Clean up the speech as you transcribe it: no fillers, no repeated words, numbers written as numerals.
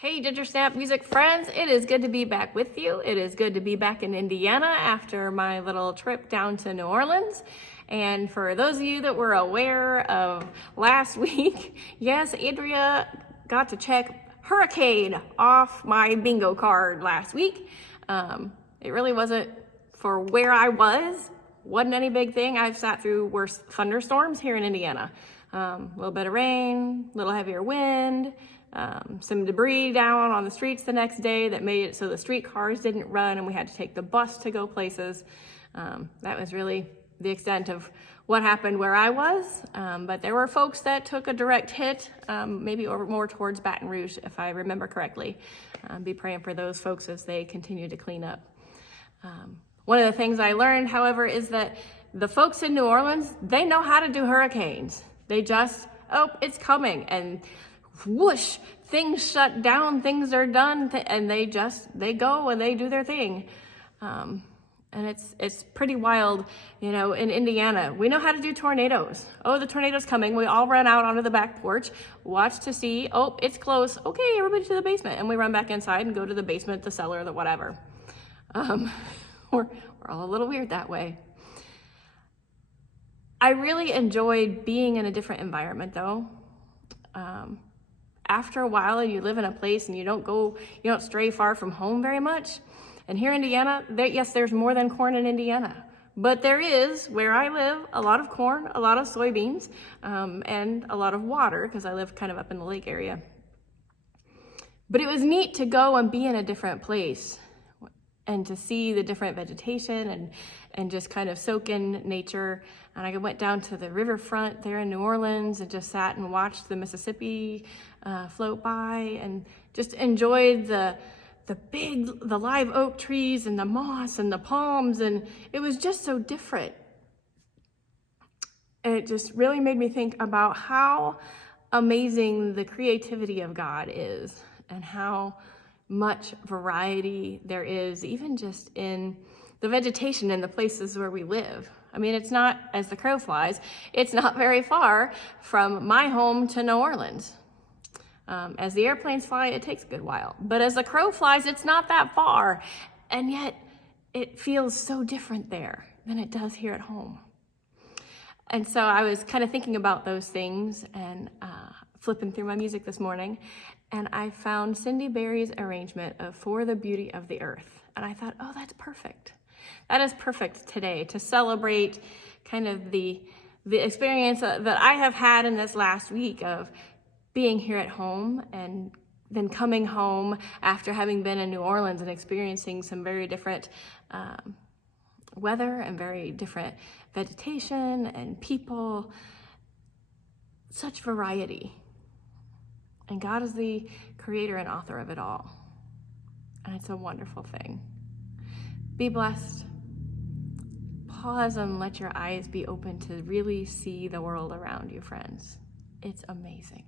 Hey Ginger Snap music friends, it is good to be back with you. It is good to be back in Indiana after my little trip down to New Orleans. And for those of you that were aware of last week, yes, Andrea got to check hurricane off my bingo card last week. It really wasn't for where I wasn't any big thing. I've sat through worse thunderstorms here in Indiana. A little bit of rain, a little heavier wind, some debris down on the streets the next day that made it so the streetcars didn't run and we had to take the bus to go places. That was really the extent of what happened where I was. But there were folks that took a direct hit, maybe over more towards Baton Rouge, if I remember correctly. Be praying for those folks as they continue to clean up. One of the things I learned, however, is that the folks in New Orleans, they know how to do hurricanes. They just, oh, it's coming, and whoosh, things shut down, things are done, and they go and they do their thing. And it's pretty wild, you know, in Indiana. We know how to do tornadoes. Oh, the tornado's coming. We all run out onto the back porch, watch to see, oh, it's close. Okay, everybody to the basement. And we run back inside and go to the basement, the cellar, the whatever. We're all a little weird that way. I really enjoyed being in a different environment though. After a while and you live in a place and you don't stray far from home very much. And here in Indiana, yes, there's more than corn in Indiana, but there is, where I live, a lot of corn, a lot of soybeans, and a lot of water because I live kind of up in the lake area. But it was neat to go and be in a different place and to see the different vegetation and just kind of soak in nature. And I went down to the riverfront there in New Orleans and just sat and watched the Mississippi float by and just enjoyed the live oak trees and the moss and the palms, and it was just so different. And it just really made me think about how amazing the creativity of God is and how much variety there is, even just in the vegetation in the places where we live. I mean, it's not, as the crow flies, it's not very far from my home to New Orleans. As the airplanes fly, it takes a good while. But as the crow flies, it's not that far. And yet, it feels so different there than it does here at home. And so I was kind of thinking about those things and flipping through my music this morning. And I found Cindy Berry's arrangement of For the Beauty of the Earth. And I thought, oh, that's perfect. That is perfect today to celebrate kind of the experience that I have had in this last week of being here at home and then coming home after having been in New Orleans and experiencing some very different weather and very different vegetation and people. Such variety. And God is the creator and author of it all. And it's a wonderful thing. Be blessed. Pause and let your eyes be open to really see the world around you, friends. It's amazing.